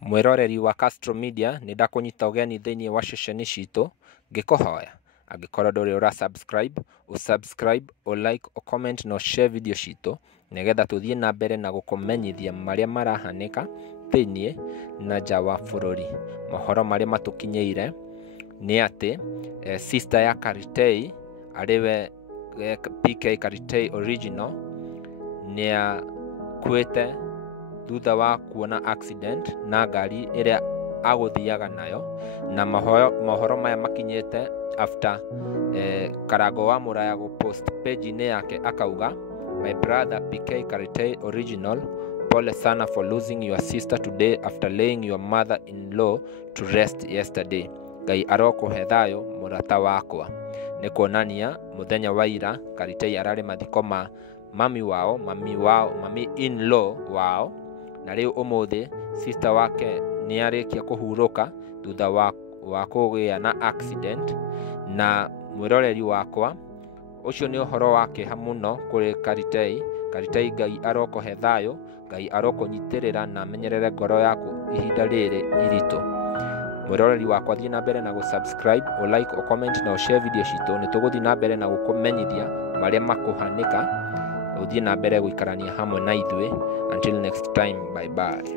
Mwiroreri wa Castro Media ni ndakunyita ugeni thiini wa ceceni citu ngikuhoya angikorwo nduri ura subscribe o like o comment no share video citu nigetha tuthie na mbere na gukumenyithia maria marahanika thiini na nja wa bururi. Mohoro maria matukinyeire ni ati sister ya Karitei ariwe PK Karitei original ni akuite thutha wa kuona accident na ngari iria aguthiaga nayo, na mohoro maya makinyete after Karago wa Muraya go post page ni yake akauga, my brother PK Karitei original, pole sana for losing your sister today after laying your mother-in-law to rest yesterday. Ngai arokuhe thayo murata wakwa. Ni kuonania muthenya wa ira Karitei arari mathiko ma mami Inlaw wao, na riu umuthi sister wake ni arikia kuhuruka thutha wa kugia na accident. Na mwiroreri wakwa ucio ni uhoro wake hamuno kuri Karitei. Ngai arokuhe thayo, Ngai arokunyitirira na menyerere ngoro yaku ihinda riri iritu. Mwiroreri wakwa thie na mbere na gusubscribe, o like, o comment na o share video citu, ni tuguthie na mbere na gukumenyithia maria makuhanika, uthie na mbere guikarania hamwe na ithue. Until next time, bye bye.